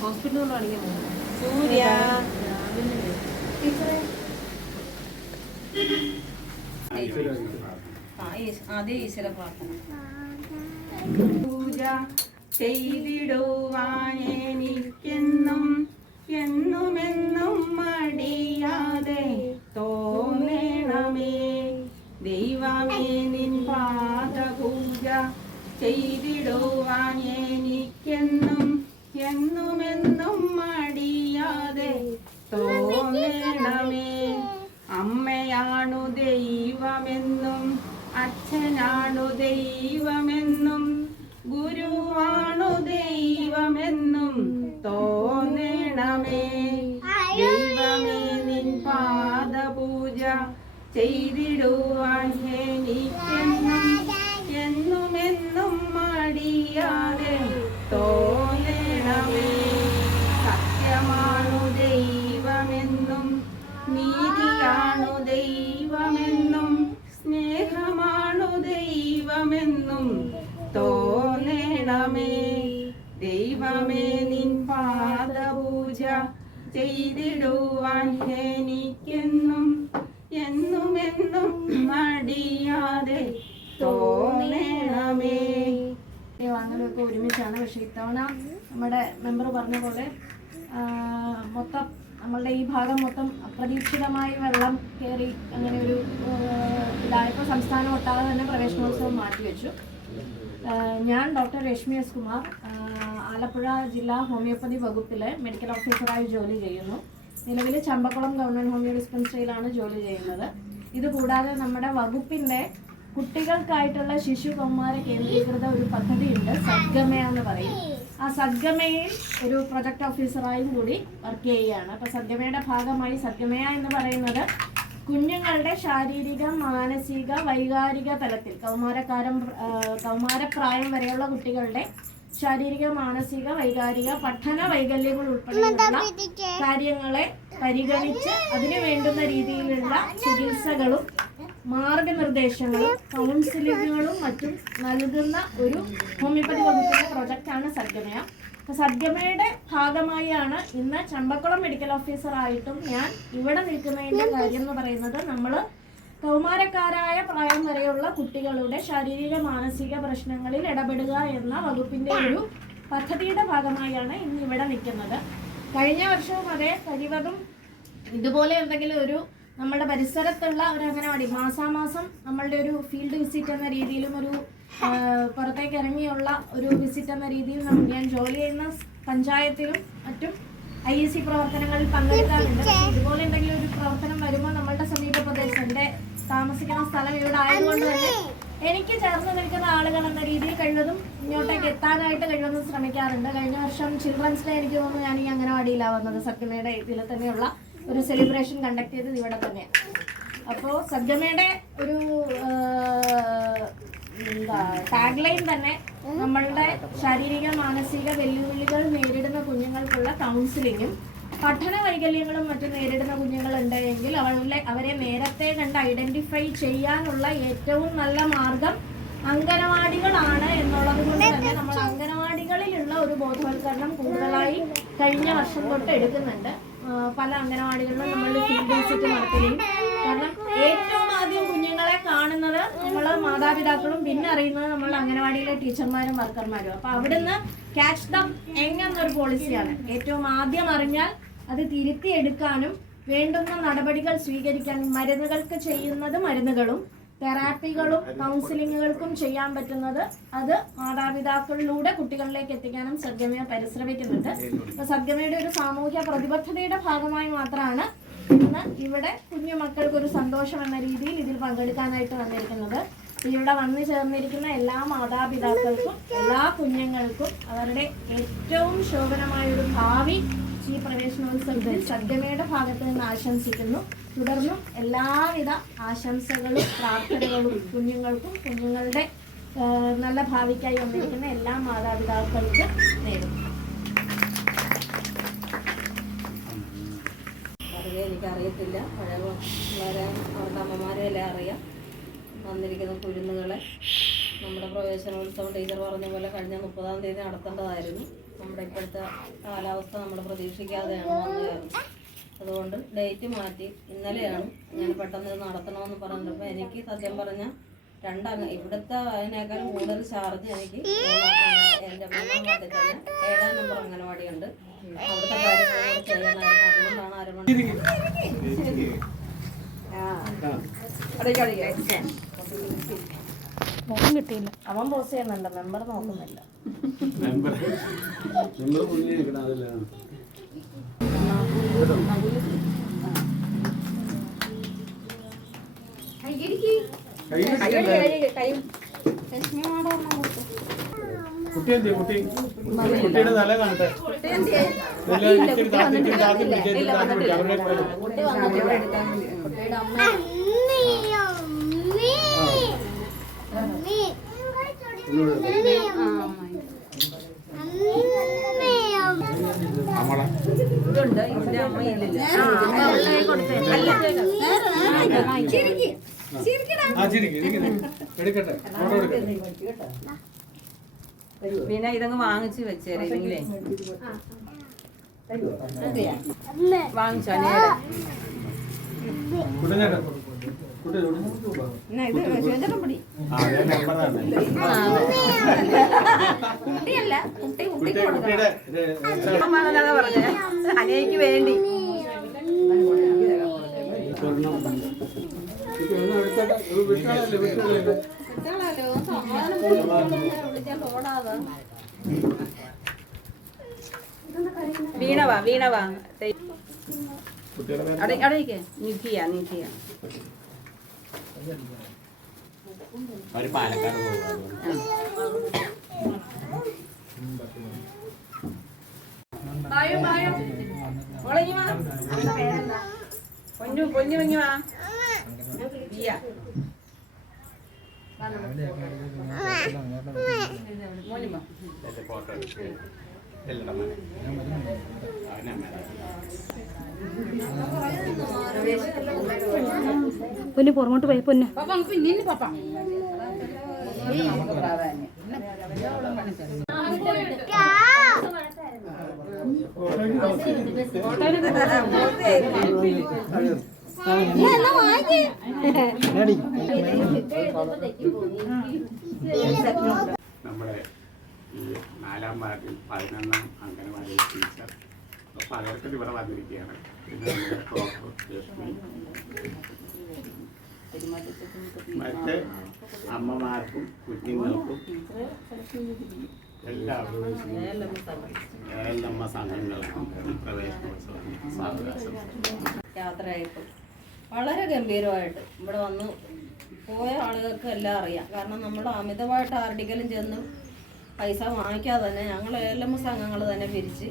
ഹോസ്പിറ്റലിൽ കാണിക്കാൻ പോകുന്നു. സൂര്യ ആദ്യം ഈശ്വര പ്രാർത്ഥന. പൂജ ചെയ്തിടുവാനെനിക്കെന്നും എന്നുമെന്നും മടിയാതെ തോന്നണമേ. ദൈവമേ നിൻ പാദപൂജ ചെയ്തിടുവാനെനിക്കെന്നും എന്നുമെന്നും മടിയാതെ തോന്നണമേ. അമ്മയാണു ദൈവമെന്നും അച്ഛനാണു ദൈവമെന്നും ഗുരുവാണു ദൈവമെന്നും തോന്നണമേ. ദൈവമേ നിൻ പാദപൂജ ചെയ്തിടുവാൻ എനിക്കെന്നും എന്നുമെന്നും മടിയാതെ തോന്നണമേ. സത്യമാണു ദൈവമെന്നും നീതിയാണു ദൈവമെന്നും സ്നേഹമാണു ദൈവമെന്നും തോന്നണമേ. ദൈവമേ നിൻ പാദപൂജ ചെയ്തിടുവാൻ എനിക്കെന്നും എന്നുമെന്നും മടിയാതെ തോന്നണമേ. വാങ്ങലൊക്കെ ഒരുമിച്ചാണ്. പക്ഷേ ഇത്തവണ നമ്മുടെ മെമ്പർ പറഞ്ഞ പോലെ മൊത്തം നമ്മളുടെ ഈ ഭാഗം മൊത്തം അപ്രതീക്ഷിതമായി വെള്ളം കയറി അങ്ങനെ ഒരു ഇതായപ്പോൾ സംസ്ഥാനം ഒട്ടാകെ തന്നെ പ്രവേശനോത്സവം മാറ്റിവെച്ചു. ഞാൻ ഡോക്ടർ രശ്മി എസ് കുമാർ, ആലപ്പുഴ ജില്ലാ ഹോമിയോപ്പതി വകുപ്പിലെ മെഡിക്കൽ ഓഫീസറായി ജോലി ചെയ്യുന്നു. നിലവിൽ ചമ്പക്കുളം ഗവൺമെൻറ് ഹോമിയോ ഡിസ്പെൻസറിയിലാണ് ജോലി ചെയ്യുന്നത്. ഇതുകൂടാതെ നമ്മുടെ വകുപ്പിൻ്റെ കുട്ടികൾക്കായിട്ടുള്ള ശിശു കൗമാര കേന്ദ്രീകൃത ഒരു പദ്ധതിയുണ്ട്, സദ്ഗമയ എന്ന് പറയും. ആ സദ്ഗമയിൽ ഒരു പ്രൊജക്ട് ഓഫീസറായും കൂടി വർക്ക് ചെയ്യുകയാണ്. അപ്പോൾ സദ്ഗമയുടെ ഭാഗമായി സദ്ഗമയ എന്ന് പറയുന്നത് കുഞ്ഞുങ്ങളുടെ ശാരീരിക, മാനസിക, വൈകാരിക തലത്തിൽ കൗമാരപ്രായം വരെയുള്ള കുട്ടികളുടെ ശാരീരിക, മാനസിക, വൈകാരിക, പഠന വൈകല്യങ്ങൾ ഉൾപ്പെടെയുള്ള കാര്യങ്ങളെ പരിഗണിച്ച് അതിനു വേണ്ടുന്ന രീതിയിലുള്ള ചികിത്സകളും മാർഗനിർദ്ദേശങ്ങളും കൗൺസിലിങ്ങുകളും മറ്റും നൽകുന്ന ഒരു ഹോമിയോപ്പതി വകുപ്പിന്റെ പ്രൊജക്റ്റാണ് സദ്ഗമയ. അപ്പോൾ സദ്ഗമയുടെ ഭാഗമായാണ് ഇന്ന് ചമ്പക്കുളം മെഡിക്കൽ ഓഫീസറായിട്ടും ഞാൻ ഇവിടെ നിൽക്കുന്നതിൻ്റെ കാര്യം എന്ന് പറയുന്നത്, നമ്മൾ കൗമാരക്കാരായ പ്രായം വരെയുള്ള കുട്ടികളുടെ ശാരീരിക, മാനസിക പ്രശ്നങ്ങളിൽ ഇടപെടുക എന്ന വകുപ്പിൻ്റെ ഒരു പദ്ധതിയുടെ ഭാഗമായാണ് ഇന്ന് ഇവിടെ നിൽക്കുന്നത്. കഴിഞ്ഞ വർഷവും അതേ കഴിവതും ഇതുപോലെ എന്തെങ്കിലും ഒരു നമ്മുടെ പരിസരത്തുള്ള ഒരു അംഗനവാടി മാസാമാസം നമ്മളുടെ ഒരു ഫീൽഡ് വിസിറ്റ് എന്ന രീതിയിലും ഒരു പുറത്തേക്ക് ഇറങ്ങിയുള്ള ഒരു വിസിറ്റ് എന്ന രീതിയിൽ ഞാൻ ജോലി ചെയ്യുന്ന പഞ്ചായത്തിലും മറ്റും IEC പ്രവർത്തനങ്ങളിൽ പങ്കെടുക്കാറുണ്ട്. ഇതുപോലെ എന്തെങ്കിലും ഒരു പ്രവർത്തനം വരുമ്പോൾ നമ്മളുടെ സമീപ പ്രദേശം, എൻ്റെ താമസിക്കുന്ന സ്ഥലം ഇവിടെ ആയതുകൊണ്ട് തന്നെ എനിക്ക് ചേർന്ന് നിൽക്കുന്ന ആളുകൾ എന്ന രീതിയിൽ കഴിവതും ഇങ്ങോട്ടേക്ക് എത്താനായിട്ട് കഴിവതും ശ്രമിക്കാറുണ്ട്. കഴിഞ്ഞ വർഷം ചിൽഡ്രൻസ് ഡേ എനിക്ക് തോന്നുന്നു ഞാൻ ഈ അംഗനവാടിയിലാണ് വന്നത്. സദ്ഗമയുടെ ഇതിൽ തന്നെയുള്ള ഒരു സെലിബ്രേഷൻ കണ്ടക്ട് ചെയ്തത് ഇവിടെ തന്നെയാണ്. അപ്പോൾ സദ്ഗമയുടെ ഒരു ടാഗ് ലൈൻ തന്നെ നമ്മളുടെ ശാരീരിക, മാനസിക വെല്ലുവിളികൾ നേരിടുന്ന കുഞ്ഞുങ്ങൾക്കുള്ള കൗൺസിലിങ്ങും പഠന വൈകല്യങ്ങളും മറ്റും നേരിടുന്ന കുഞ്ഞുങ്ങളുണ്ടെങ്കിൽ അവരെ നേരത്തെ കണ്ട് ഐഡന്റിഫൈ ചെയ്യാനുള്ള ഏറ്റവും നല്ല മാർഗം അംഗനവാടികളാണ് എന്നുള്ളത് കൊണ്ട് തന്നെ നമ്മൾ അംഗനവാടികളിലുള്ള ഒരു ബോധവൽക്കരണം കൂടുതലായി കഴിഞ്ഞ വർഷം തൊട്ട് എടുക്കുന്നുണ്ട്. പല അംഗനവാടികളിലും നമ്മൾ ഫീൽഡ് വിസിറ്റ് നടത്തുകയും, കാരണം ഏറ്റവും ആദ്യം കുഞ്ഞുങ്ങളെ കാണുന്നത് നമ്മൾ മാതാപിതാക്കളും പിന്നെ അറിയുന്നത് നമ്മൾ അംഗനവാടിയിലെ ടീച്ചർമാരും വർക്കർമാരും. അപ്പോൾ അവിടുന്ന് ക്യാച്ച് ദം യങ് എന്നൊരു പോളിസിയാണ്. ഏറ്റവും ആദ്യം അറിഞ്ഞാൽ അത് തിരുത്തിയെടുക്കാനും വേണ്ടുന്ന നടപടികൾ സ്വീകരിക്കാനും, മരുന്നുകൾക്ക് ചെയ്യുന്നത് മരുന്നുകളും തെറാപ്പികളും കൗൺസിലിങ്ങുകൾക്കും ചെയ്യാൻ പറ്റുന്നത് അത് മാതാപിതാക്കളിലൂടെ കുട്ടികളിലേക്ക് എത്തിക്കാനും സദ്ഗമയ പരിശ്രമിക്കുന്നുണ്ട്. അപ്പോൾ സദ്ഗമയുടെ ഒരു സാമൂഹ്യ പ്രതിബദ്ധതയുടെ ഭാഗമായി മാത്രമാണ് ഇന്ന് ഇവിടെ കുഞ്ഞു മക്കൾക്കൊരു സന്തോഷം എന്ന രീതിയിൽ ഇതിൽ പങ്കെടുക്കാനായിട്ട് വന്നിരിക്കുന്നത്. ഇവിടെ വന്നു ചേർന്നിരിക്കുന്ന എല്ലാ മാതാപിതാക്കൾക്കും എല്ലാ കുഞ്ഞുങ്ങൾക്കും അവരുടെ ഏറ്റവും ശോഭനമായൊരു ഭാവി ഈ പ്രവേശനോത്സവത്തിൽ സദ്ഗമയുടെ ഭാഗത്ത് നിന്ന് ആശംസിക്കുന്നു. തുടർന്നും എല്ലാവിധ ആശംസകളും പ്രാർത്ഥനകളും കുഞ്ഞുങ്ങൾക്കും കുഞ്ഞുങ്ങളുടെ നല്ല ഭാവിക്കായി വന്നിരിക്കുന്ന എല്ലാ മാതാപിതാക്കൾക്കും നേരുന്നു. പൊതുവെ എനിക്കറിയത്തില്ല, പഴയ വളരെ അവരുടെ അമ്മമാരെല്ലാം അറിയാം. വന്നിരിക്കുന്ന കുരുന്നുകളെ നമ്മുടെ പ്രവേശനോത്സവം ടീച്ചർ പറഞ്ഞ പോലെ കഴിഞ്ഞ 30-ാം തീയതി നടത്തേണ്ടതായിരുന്നു. നമ്മുടെ ഇപ്പോഴത്തെ കാലാവസ്ഥ നമ്മൾ പ്രതീക്ഷിക്കാതെയാണ് വന്നു കയറുന്നത്. അതുകൊണ്ട് ഡേറ്റ് മാറ്റി ഇന്നലെയാണ് ഞാൻ പെട്ടെന്ന് ഇത് നടത്തണമെന്ന് പറഞ്ഞപ്പോൾ എനിക്ക് സത്യം പറഞ്ഞാൽ ഇവിടുത്തെ അതിനേക്കാളും കൂടുതൽ ചാർജ് എനിക്ക് എൻ്റെ 3-ാം വാർഡിൽ തന്നെ 7-ാം നമ്പർ അംഗനവാടിയുണ്ട്. അവിടുത്തെ കാര്യങ്ങൾ കൂടെ ചെയ്യാനായിരുന്നു. അതുകൊണ്ടാണ് അരമണി ഫോൺ കിട്ടിയില്ല. അവൻ പോസ് ചെയ്യുന്നുണ്ട്, മെമ്പർ നോക്കുന്നില്ല. കുട്ടിയുടെ തല കാണട്ടെ. ഇതുണ്ട്, ഇതിന്റെ അമ്മയില്ല. പിന്നെ ഇതങ്ങ് വാങ്ങിച്ച് വെച്ചേരെങ്കിലേ വാങ്ങിച്ചോ നേരെ. പറഞ്ഞേ അനേക്ക് വേണ്ടി വീണവാ അവിടേക്ക് നിൽക്കിയ പാലക്കാട് പൊന്നു പൊന്നു വാ പൊന്നു പുറമോട്ട് പോയി പൊന്നു. നമ്മുടെ ഈ 4-ാം വാർഡിൽ 11-ാം അംഗനവാടിയിലെ ടീച്ചർ പകരത്തിൽ ഇവിടെ വന്നിരിക്കുകയാണ്. പിന്നെ നമ്മുടെ ഡോക്ടർ ലക്ഷ്മി, മറ്റ് അമ്മമാർക്കും കുഞ്ഞുങ്ങൾക്കും എല്ലാവരും ഏലമ്മ സംഘങ്ങൾക്കും പ്രവേശനോത്സവം യാത്രയായിട്ട് വളരെ ഗംഭീരമായിട്ട് ഇവിടെ വന്ന് പോയ ആളുകൾക്ക് എല്ലാം അറിയാം. കാരണം നമ്മൾ അമിതമായിട്ട് ആരുടെങ്കിലും ചെന്ന് പൈസ വാങ്ങിക്കാതെ തന്നെ ഞങ്ങൾ ഏലമ്മ സംഘങ്ങൾ തന്നെ പിരിച്ച്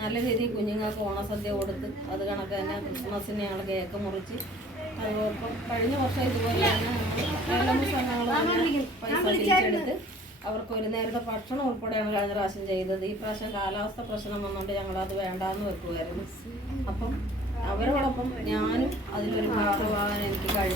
നല്ല രീതിയിൽ കുഞ്ഞുങ്ങൾക്ക് ഓണസദ്യ കൊടുത്ത് അത് കണക്ക് തന്നെ ക്രിസ്മസിന് ഞങ്ങൾ കേക്ക് മുറിച്ച് അതിപ്പം കഴിഞ്ഞ വർഷം ഇതുപോലെ തന്നെ ഏലമ്മ സംഘങ്ങൾ തന്നെ പൈസ തിരിച്ചെടുത്ത് അവർക്ക് ഒരു നേരത്തെ ഭക്ഷണം ഉൾപ്പെടെയാണ് കഴിഞ്ഞ പ്രാവശ്യം ചെയ്തത്. ഈ പ്രാവശ്യം കാലാവസ്ഥ പ്രശ്നം വന്നുകൊണ്ട് ഞങ്ങളത് വേണ്ടാന്ന് വെക്കുമായിരുന്നു. അപ്പം അവരോടൊപ്പം ഞാനും അതിലൊരു ഭാഗമാകാൻ എനിക്ക് കഴിഞ്ഞു.